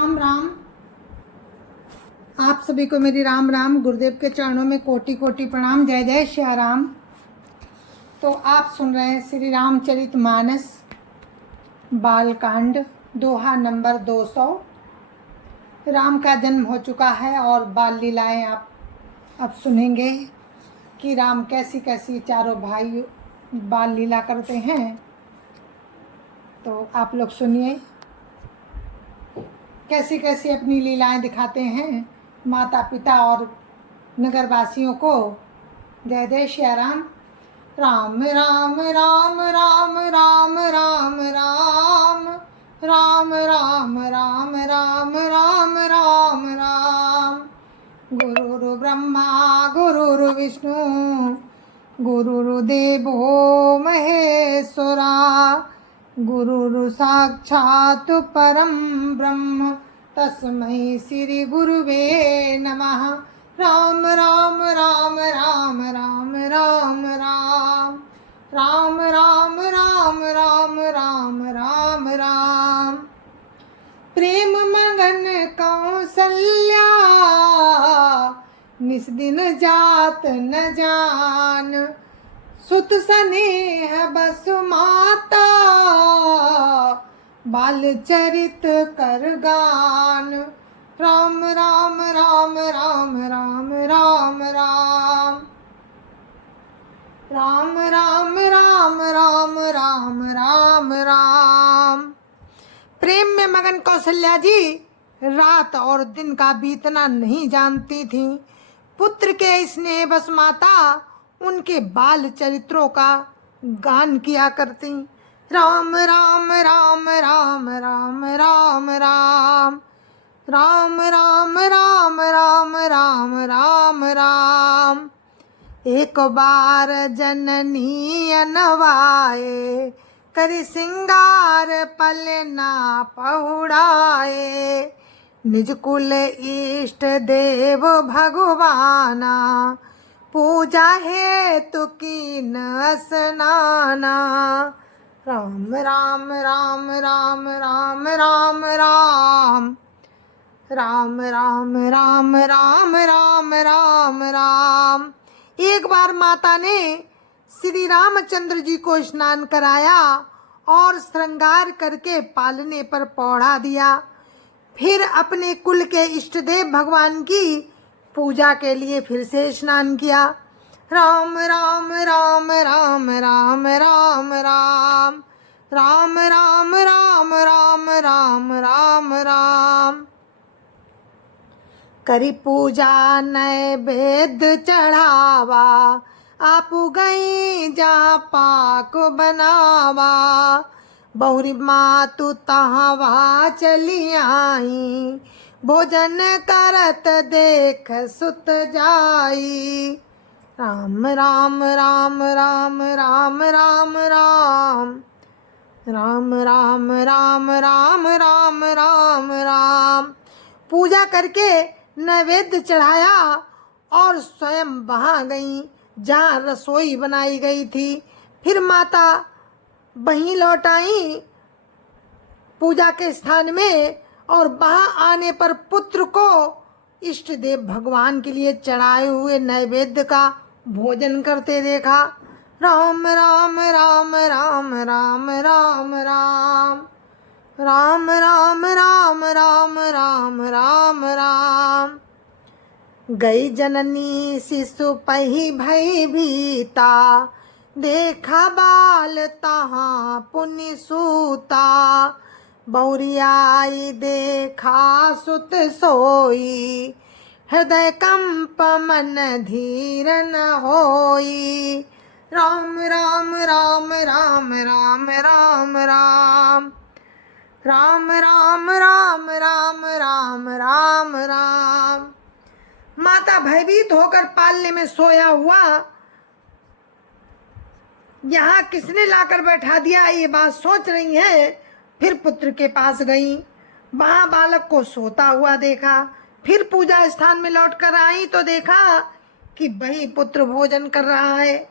राम राम। आप सभी को मेरी राम राम। गुरुदेव के चरणों में कोटि कोटि प्रणाम। जय जय श्री राम। तो आप सुन रहे हैं श्री रामचरितमानस बालकांड दोहा नंबर 200। राम का जन्म हो चुका है और बाल लीलाएं आप अब सुनेंगे कि राम कैसी कैसी चारों भाई बाल लीला करते हैं। तो आप लोग सुनिए कैसी कैसी अपनी लीलाएं दिखाते हैं माता पिता और नगरवासियों को। जय जय श्री राम। राम राम राम राम राम राम राम राम राम राम राम राम राम राम। गुरुर् ब्रह्मा गुरुर्विष्णु गुरुर्देवो महेश्वरा गुरुर् साक्षात् परं ब्रह्म तस्मै श्री गुरुवे नमः। राम राम राम राम राम राम राम राम राम राम राम राम राम राम। प्रेम मगन कौसल्या निस दिन जात न जान सुत स्नेह बस माता बाल चरित कर गान। राम राम राम राम राम राम राम राम राम राम राम राम राम राम। प्रेम में मगन कौशल्या जी रात और दिन का बीतना नहीं जानती थी। पुत्र के स्नेह बस माता उनके बाल चरित्रों का गान किया करती। राम राम राम राम राम राम राम राम राम राम राम राम राम राम। एक बार जननी अनवाए करि सिंगार पलना पहुड़ाए निज कुल इष्ट देव भगवाना पूजा हेतु कीन स्नाना। राम राम राम राम राम राम राम राम राम राम राम राम राम राम। एक बार माता ने श्री रामचंद्र जी को स्नान कराया और श्रृंगार करके पालने पर पौड़ा दिया। फिर अपने कुल के इष्ट देव भगवान की पूजा के लिए फिर से स्नान किया। राम राम राम राम राम राम राम राम राम राम राम राम राम राम। करी पूजा नैवेद्य चढ़ावा आप गई जा पाक बनावा बहुरी मातु तहवा चली आई भोजन करत देख सुत जाई। राम राम राम राम राम राम राम राम राम राम राम राम राम राम। पूजा करके नैवेद्य चढ़ाया और स्वयं वहाँ गई जहाँ रसोई बनाई गई थी। फिर माता वहीं लौट आई पूजा के स्थान में और वहाँ आने पर पुत्र को इष्ट देव भगवान के लिए चढ़ाए हुए नैवेद्य का भोजन करते देखा। राम राम राम राम राम राम राम राम राम राम राम राम राम राम। गई जननी शिशु पही भई भीता देखा बाल तहाँ पुनि सूता बहुरियाई देखा सुत सोई हृदय कंप मन धीर न होई। राम राम राम राम राम राम राम राम राम राम राम राम राम राम। माता भयभीत होकर पालने में सोया हुआ यहाँ किसने लाकर बैठा दिया ये बात सोच रही है। फिर पुत्र के पास गई वहाँ बालक को सोता हुआ देखा। फिर पूजा स्थान में लौटकर आई तो देखा कि वही पुत्र भोजन कर रहा है।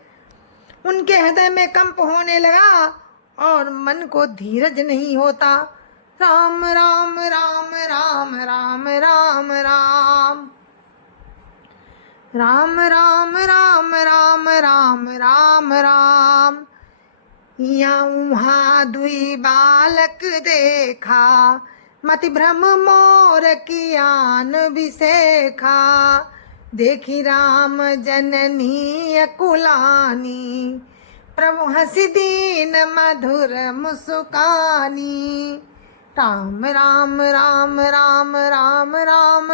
उनके हृदय में कंप होने लगा और मन को धीरज नहीं होता। राम राम राम राम राम राम राम राम राम राम राम राम राम राम। यहाँ वहाँ दुई बालक देखा, मति भ्रम मोर कियान विसेखा। देखी राम जननी अकुलानी, प्रभु हंसी दीन मधुर मुस्कानी। राम राम राम राम राम राम राम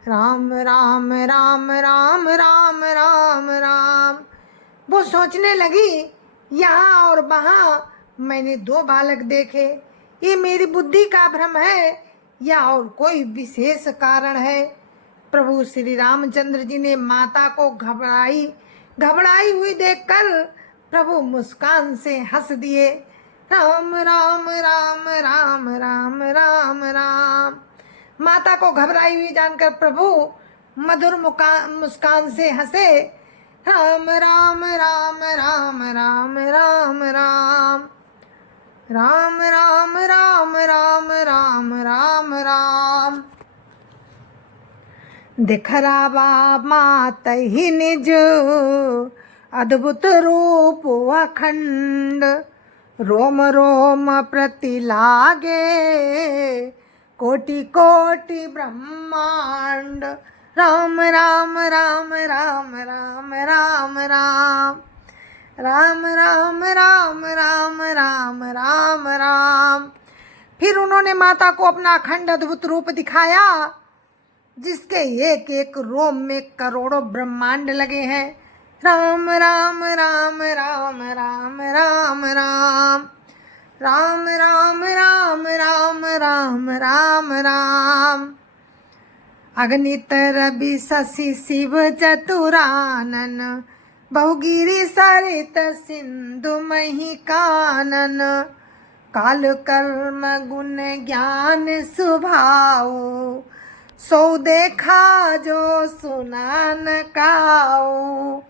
राम राम राम राम राम राम राम। वो सोचने लगी, यहाँ और वहाँ मैंने दो बालक देखे, ये मेरी बुद्धि का भ्रम है या और कोई विशेष कारण है। प्रभु श्री रामचंद्र जी ने माता को घबराई हुई देखकर प्रभु मुस्कान से हंस दिए। राम राम राम राम राम राम राम। माता को घबराई हुई जानकर प्रभु मधुर मुस्कान से हंसे। राम राम राम राम राम राम राम राम राम राम राम राम राम राम। दिखरावा मात ही निज अद्भुत रूप अखंड, रोम रोम प्रति लागे कोटि कोटि ब्रह्मांड। राम राम राम राम राम राम राम राम राम राम राम राम राम राम। फिर उन्होंने माता को अपना अखंड अद्भुत रूप दिखाया, जिसके एक एक रोम में करोड़ों ब्रह्मांड लगे हैं। राम राम राम राम राम राम राम राम राम राम राम राम राम राम। अगणित रवि शशि शिव चतुरानन, बहुगिरि सरित सिंधु मही कानन। काल कर्म गुण ज्ञान स्वभाव, सो देखा जो सुना न काऊ।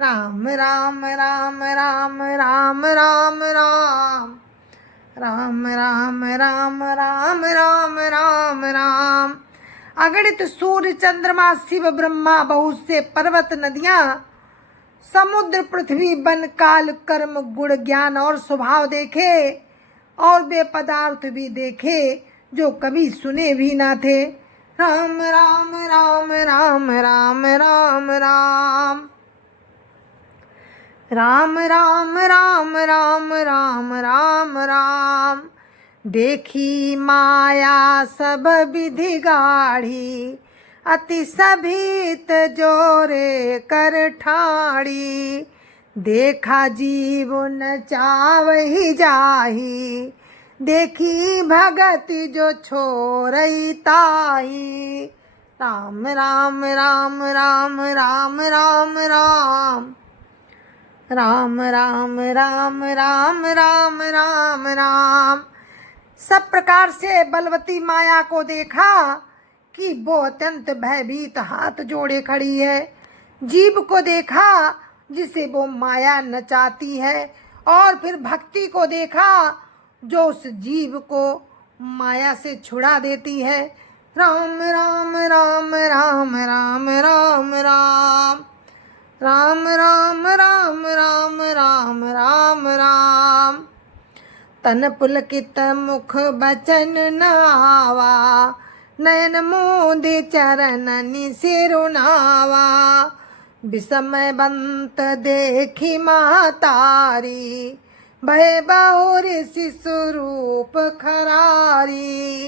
राम राम राम राम राम राम राम राम राम राम राम राम राम राम। अगणित सूर्य चंद्रमा शिव ब्रह्मा, बहुत से पर्वत नदियां, समुद्र पृथ्वी वन काल कर्म गुण ज्ञान और स्वभाव देखे, और वे पदार्थ भी देखे जो कभी सुने भी ना थे। राम राम राम राम राम राम राम राम राम राम राम राम राम राम। देखी माया सब विधि गाढ़ी, अति सभीत जोरे कर ठाड़ी। देखा जीव न चावही जाही, देखी भगति जो छोरई ताही। राम राम राम राम राम राम राम राम राम राम राम राम राम राम। सब प्रकार से बलवती माया को देखा कि वो अत्यंत भयभीत हाथ जोड़े खड़ी है। जीव को देखा जिसे वो माया नचाती है, और फिर भक्ति को देखा जो उस जीव को माया से छुड़ा देती है। राम राम राम राम राम राम राम राम राम राम राम राम राम राम। तन पुलकित मुख बचन नावा, नयन मोदे चरणनि सिरुनावा। विस्मय बंत देखी महतारी, भय बहुर शिशु रूप खरारी।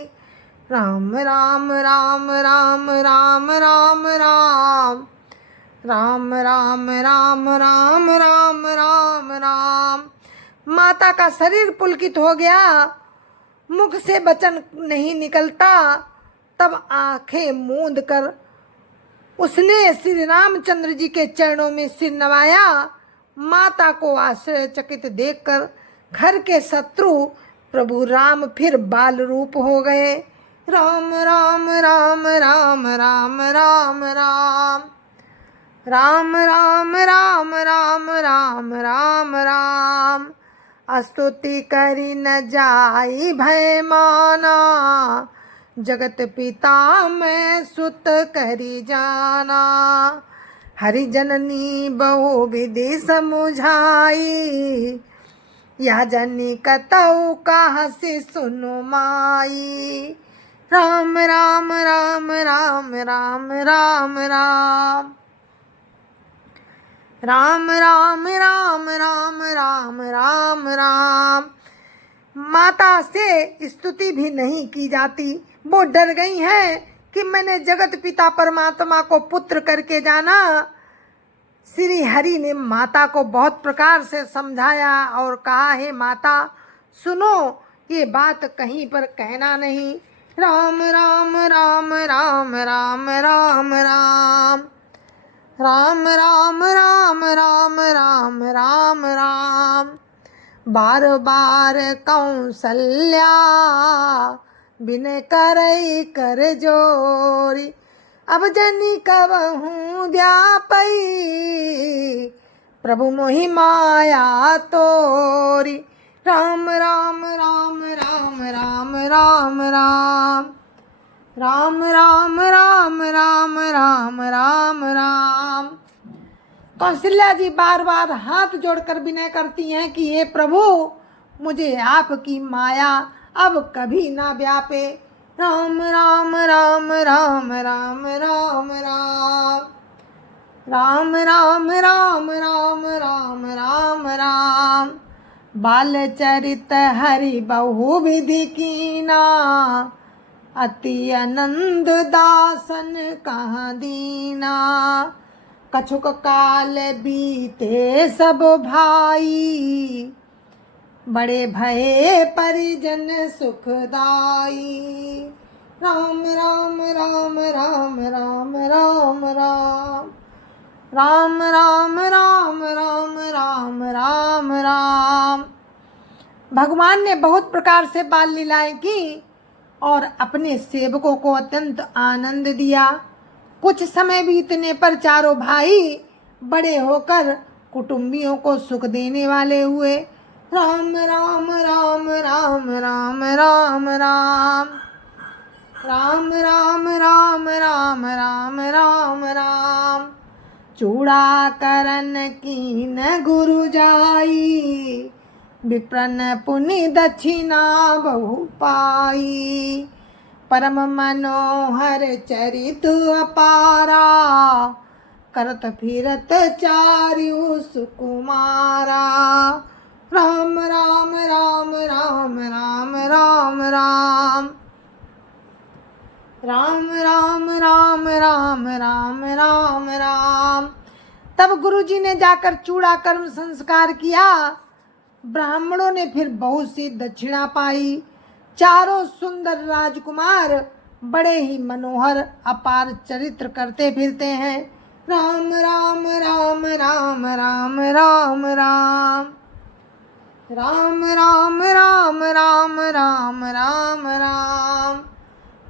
राम राम राम राम राम राम राम राम राम राम राम राम राम राम। माता का शरीर पुलकित हो गया, मुख से वचन नहीं निकलता। तब आंखें मूंद कर उसने श्री रामचंद्र जी के चरणों में सिर नवाया। माता को आश्चर्यचकित देखकर घर के शत्रु प्रभु राम फिर बाल रूप हो गए। राम राम राम राम राम राम राम राम राम राम राम राम राम राम। स्तुति करी न जाई भय माना, जगत पिता मैं सुत करी जाना। हरि जननी बहु विधि समुझाई, यह जनी कतौ कहाँ से सुनु माई। राम राम राम राम राम राम राम राम राम राम राम राम राम राम। माता से स्तुति भी नहीं की जाती। वो डर गई हैं कि मैंने जगत पिता परमात्मा को पुत्र करके जाना। श्री हरि ने माता को बहुत प्रकार से समझाया और कहा, हे माता सुनो, ये बात कहीं पर कहना नहीं। राम राम राम राम राम राम राम राम राम राम राम राम राम राम। बार बार कौशल्या बिन करई कर जोरी, अब जनी कबहूँ व्यापई प्रभु मोहि माया तोरी। राम राम राम राम राम राम राम राम राम राम राम राम राम राम। कौशल्या जी बार बार हाथ जोड़कर विनय करती हैं कि हे प्रभु, मुझे आपकी माया अब कभी ना व्यापे। राम राम राम राम राम राम राम राम राम राम राम राम राम राम। बाल चरित हरि बहु विधि कीना, अति आनंद दासन कहाँ दीना। कछुक काल बीते सब भाई, बड़े भये परिजन सुखदाई। राम राम राम राम राम राम राम राम राम राम राम राम राम राम। भगवान ने बहुत प्रकार से बाल लीलाएं की और अपने सेवकों को अत्यंत आनंद दिया। कुछ समय बीतने पर चारों भाई बड़े होकर कुटुंबियों को सुख देने वाले हुए। राम राम राम राम राम राम राम राम राम राम राम राम राम राम। चूड़ा करन कीन गुरु जाई, विप्रन पुनि दक्षिणा बहु पाई। परम मनोहर चरित अपारा, करत फिरत चार्यु सुकुमारा। राम राम राम राम राम राम राम राम राम राम राम राम राम राम। तब गुरुजी ने जाकर चूड़ा कर्म संस्कार किया। ब्राह्मणों ने फिर बहुत सी दक्षिणा पाई। चारों सुंदर राजकुमार बड़े ही मनोहर अपार चरित्र करते फिरते हैं। राम राम राम राम राम राम राम राम राम राम राम राम राम राम।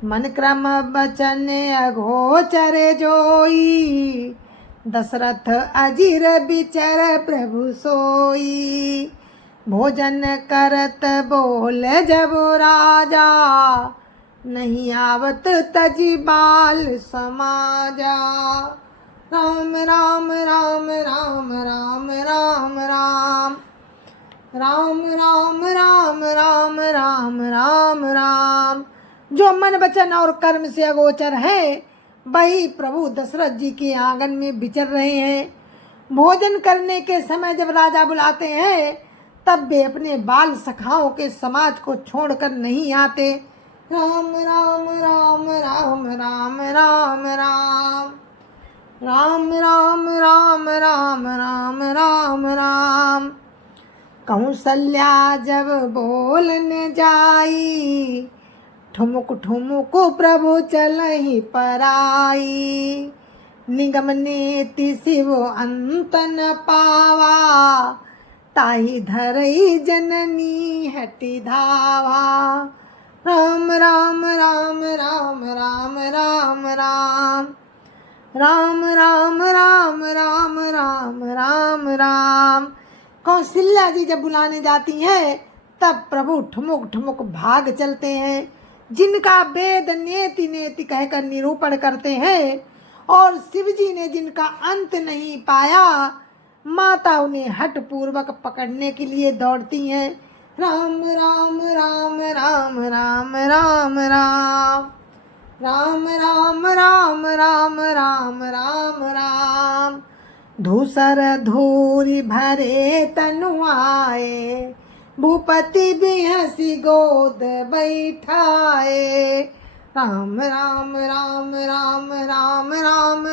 मन क्रम बचन अघोचर जोई, दशरथ अजीर बिचर प्रभु सोई। भोजन करत बोल जब राजा, नहीं आवत तजी बाल समाजा। राम राम राम राम राम राम राम राम राम राम राम राम राम राम। जो मन वचन और कर्म से अगोचर है, वही प्रभु दशरथ जी के आंगन में विचर रहे हैं। भोजन करने के समय जब राजा बुलाते हैं, तब वे अपने बाल सखाओं के समाज को छोड़कर नहीं आते। राम राम राम राम राम राम राम राम राम राम राम राम राम राम। कौशल्या जब बोलन जाई, ठुमुक ठुमुक प्रभु चलहि पराई। निगम नेति शिव अंत न पावा, ताहि धरई जननी हटि धावा। राम राम राम राम राम राम राम राम राम राम राम राम राम राम। कौशल्या जी जब बुलाने जाती हैं, तब प्रभु ठुमुक ठुमुक भाग चलते हैं। जिनका वेद नेति नेति कहकर निरूपण करते हैं, और शिव जी ने जिनका अंत नहीं पाया, माता उन्हें हठ पूर्वक पकड़ने के लिए दौड़ती हैं। राम राम राम राम राम राम राम राम राम राम राम राम राम राम। धूसर धूरी भरे तनु आए, भूपति बिहसी गोद बैठाए। राम राम राम राम राम राम राम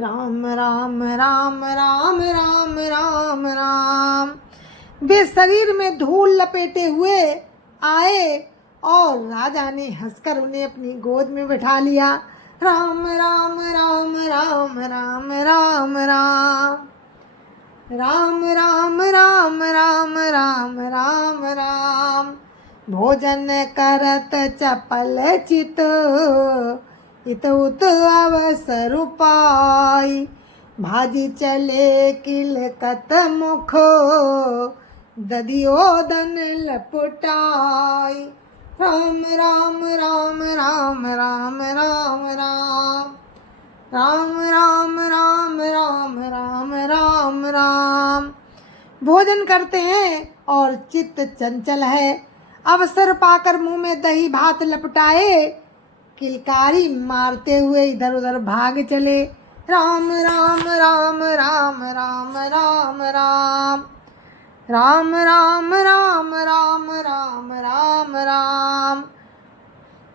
राम राम राम राम राम राम राम। वे शरीर में धूल लपेटे हुए आए और राजा ने हंसकर उन्हें अपनी गोद में बैठा लिया। राम राम राम राम राम राम राम राम राम राम राम राम राम राम। भोजन करत चपल चित, इत उत अवसर पाई। भाजी चले किलकत मुख, दधियोदन लपटाई। राम राम राम राम राम राम राम राम राम राम राम राम राम राम। भोजन करते हैं और चित्त चंचल है, अवसर पाकर मुंह में दही भात लपटाए, किलकारी मारते हुए इधर उधर भाग चले। राम राम राम राम राम राम राम राम राम राम राम राम राम राम।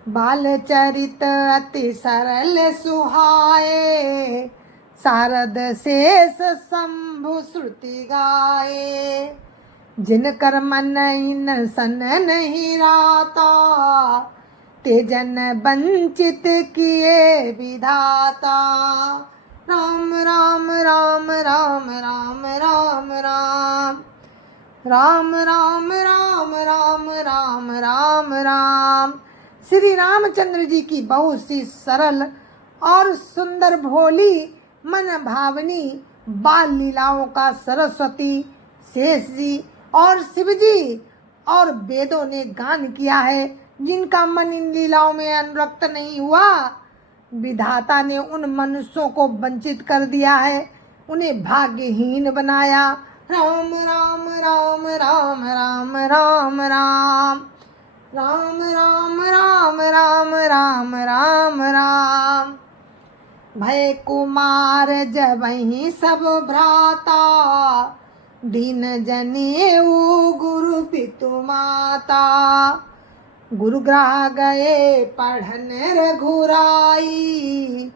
बाल चरित अति सरल सुहाए, शारद शेष शंभु श्रुति गाए। जिनकर मन इन सन नहीं राता, तेजन वंचित किए विधाता। राम राम राम राम राम राम राम राम राम राम राम राम राम राम। श्री रामचंद्र जी की बहुत सी सरल और सुंदर भोली मन भावनी बाल लीलाओं का सरस्वती, शेष जी और शिव जी और वेदों ने गान किया है। जिनका मन इन लीलाओं में अनुरक्त नहीं हुआ, विधाता ने उन मनुष्यों को वंचित कर दिया है, उन्हें भाग्यहीन बनाया। राम राम राम राम राम राम राम राम राम राम राम राम राम राम। भय कुमार जबहि सब भ्राता, दीन जनेऊ गुरु पितु माता। गुरुग्रह गए पढ़न रघुराई,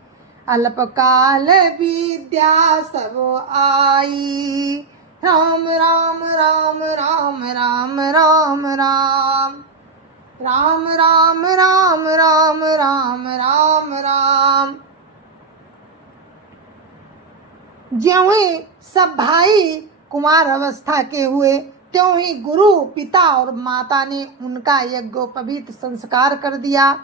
अल्पकाल विद्या सब आई। राम राम राम राम राम राम राम राम राम राम राम राम राम राम। ज्यों ही सब भाई कुमार अवस्था के हुए, त्यों ही गुरु पिता और माता ने उनका यज्ञोपवीत संस्कार कर दिया।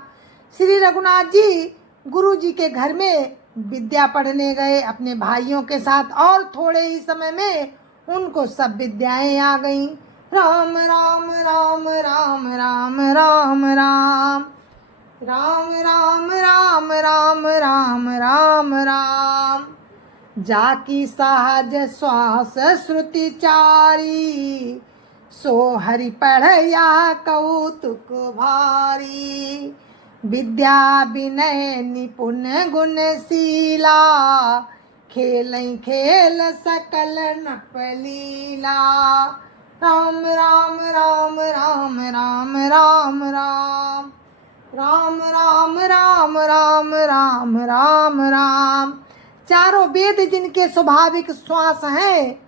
श्री रघुनाथ जी गुरु जी के घर में विद्या पढ़ने गए अपने भाइयों के साथ, और थोड़े ही समय में उनको सब विद्याएं आ गईं। राम राम राम राम राम राम राम राम राम राम राम राम राम राम। जाकी सहज श्वास श्रुति चारी, सो हरि पढ़या कौतुक भारी। विद्या विनय निपुण गुणशीला, खेलई खेल सकल नपलीला। राम राम राम राम राम राम राम राम राम राम राम राम राम राम। चारों वेद जिनके स्वाभाविक श्वास हैं,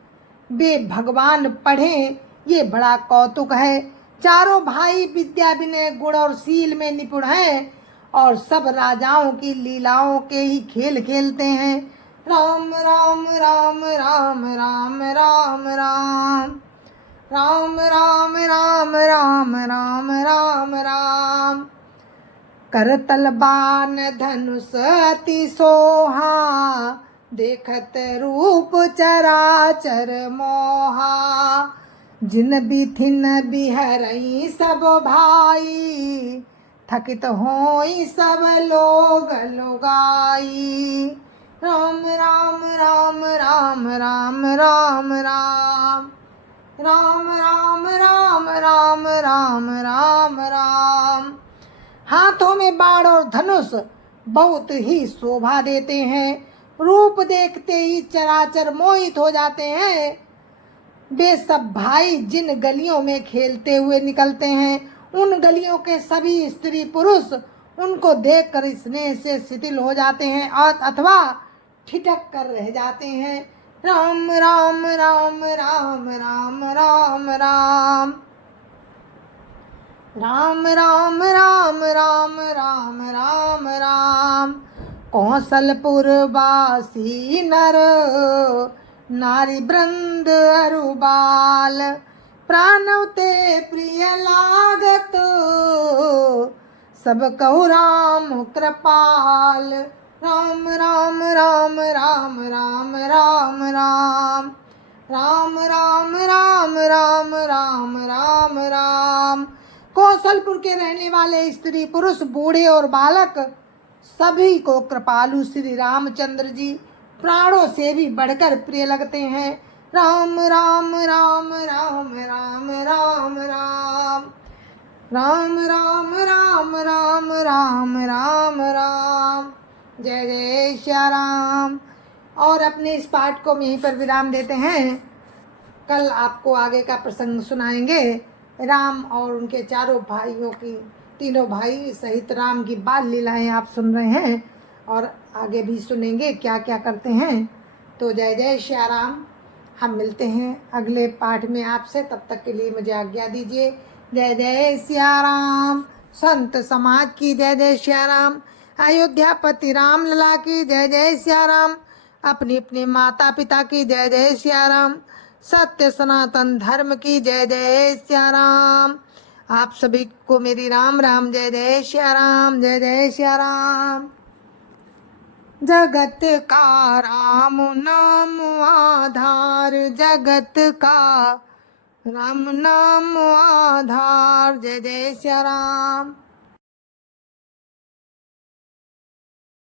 वे भगवान पढ़ें, ये बड़ा कौतुक है। चारों भाई विद्या विनय गुण और शील में निपुण हैं, और सब राजाओं की लीलाओं के ही खेल खेलते हैं। राम राम राम राम राम राम राम राम राम राम राम राम राम राम। करतल बाण धनुष अति सोहा, देखत रूप चराचर मोहा। जिन बिथिन बिहरई सब भाई, थकित होई सब लोग लुगाई। राम राम राम राम राम राम राम राम राम राम राम राम राम राम। हाथों में बाण और धनुष बहुत ही शोभा देते हैं। रूप देखते ही चराचर मोहित हो जाते हैं। वे सब भाई जिन गलियों में खेलते हुए निकलते हैं, उन गलियों के सभी स्त्री पुरुष उनको देखकर स्नेह से शिथिल हो जाते हैं और अथवा ठिठक कर रह जाते हैं। राम राम राम राम राम राम राम राम राम राम राम राम राम राम। कौशलपुर वासी नर नारी वृंद अरुबाल, प्राणवते प्रिय लागत सब कहु राम कृपाल। राम राम राम राम राम राम राम राम राम राम राम राम राम राम। कौशलपुर के रहने वाले स्त्री पुरुष बूढ़े और बालक सभी को कृपालु श्री रामचंद्र जी प्राणों से भी बढ़कर प्रिय लगते हैं। राम राम राम राम राम राम राम राम राम राम राम राम राम राम। जय जय श्या राम। और अपने इस पाठ को यहीं पर विराम देते हैं। कल आपको आगे का प्रसंग सुनाएंगे। राम और उनके चारों भाइयों की, तीनों भाई सहित राम की बाल लीलाएं आप सुन रहे हैं और आगे भी सुनेंगे क्या क्या करते हैं। तो जय जय श्या राम। हम मिलते हैं अगले पाठ में आपसे, तब तक के लिए मुझे आज्ञा दीजिए। जय जय श्या राम। संत समाज की जय जय श्या राम। अयोध्यापति राम लला की जय जय श्या राम। अपने अपने माता पिता की जय जय श्या राम। सत्य सनातन धर्म की जय जय श्या राम। आप सभी को मेरी राम राम। जय जय श्या राम। जय जय श्या राम। जगत का राम नाम आधार, जगत का राम नाम आधार। जय जय श्या राम।